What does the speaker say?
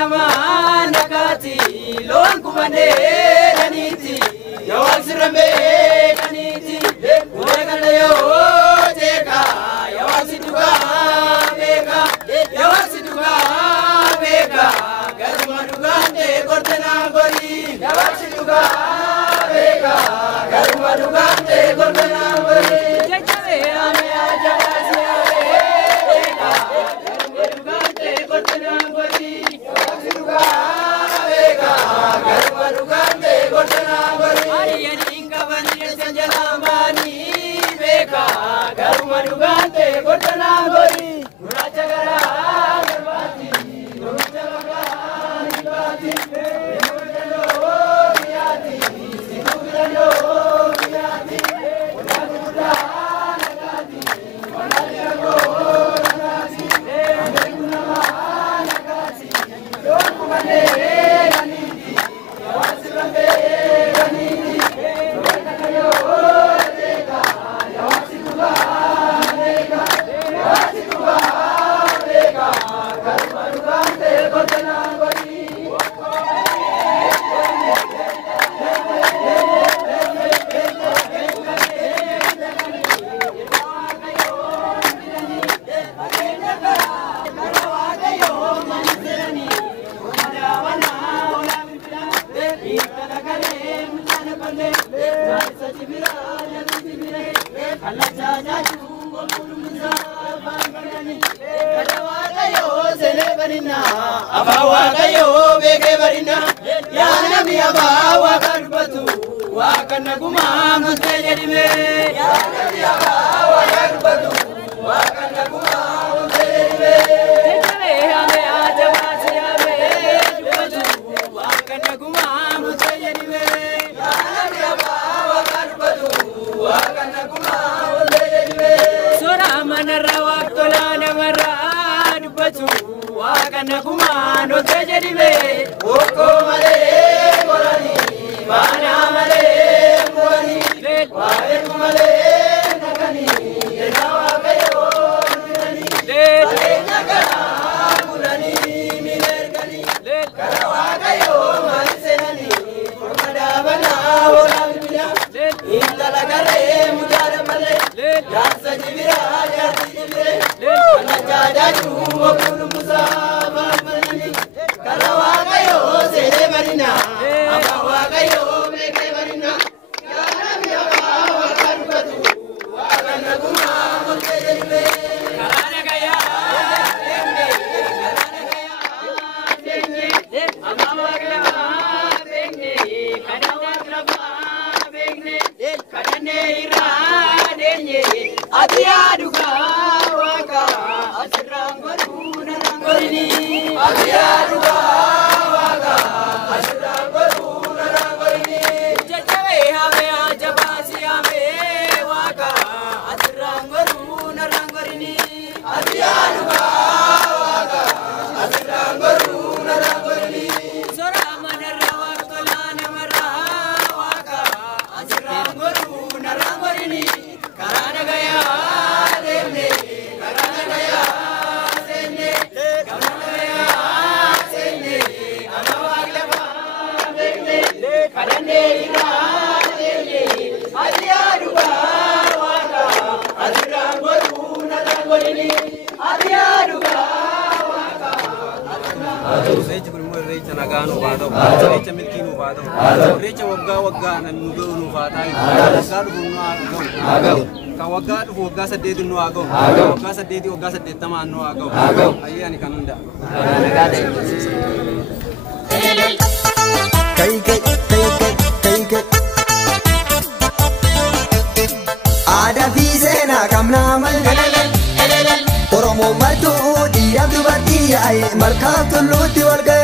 nama nakati loan kumane kaniti yawal sirambe kaniti ulegale yo teka yawal situga beka garmadugante kortena gori yawal situga beka garmadugante kortena gori jajave ame ajabasi beka garmadugante kortena gori yawal situga beka garmadugante kortena gori ariyani ingavani sanjalamani beka garmadugante kortena gori murachagara garbati rumjavaga nibati emudalo biyati sidugiralo biyati udaguda nagati walago nagati amegunama nagati yokumane ganiti yawasirambe ganiti walago teka yawasituga nega yawasituga nega garmadugante kortena gori abawa kayo bege barina yana mi abawa karbatu wa kana gumam tejeribe yana mi abawa karbatu wa kana gumam tejeribe tejere ame ajabasi ame jubatu wa kana gumam tejeribe yana mi abawa karbatu wa kana gumam tejeribe sura manara waqtola namara dubatu wakana kumano tejeribe oko male korani bana male korani wale kumale nakani enawa kayo nani le nakana kurani minergani karawa kayo malisenani komada bana hola bila indala kare mujara male yasa jibira yasa jibire ana jajaju okulu musaba manani karawa kayo sele marina abawa kayo bege marina yana mi abawa karbatu wakana kuma mutejeribe karana kaya denge abawa kaya denge kanawa kraba begne kanane ira denye adiaduga waka asrangoruna rangorini adiaduga waka asrangoruna rangorini jajave ame ajabasi ame waka asrangoruna rangorini adiaduga waka asrangoruna rangorini sora manara waqtolana mara waka asrangoruna rangorini karana gaya demne karana gaya senne karana gaya senne amawaglava demne karane ira demne adiyaruga waka adirangoruna rangorini adiyaruga waka recha kulmo recha nagano bado recha milkinu bado recha wagga nan nugunu fatai gadu bunno agau kawagadu wagga sadedu no agau wagga sadedi taman no agau ayani kanunda kai ada fisena kamna mal oromo matu diya dubati ay marka tulluti warga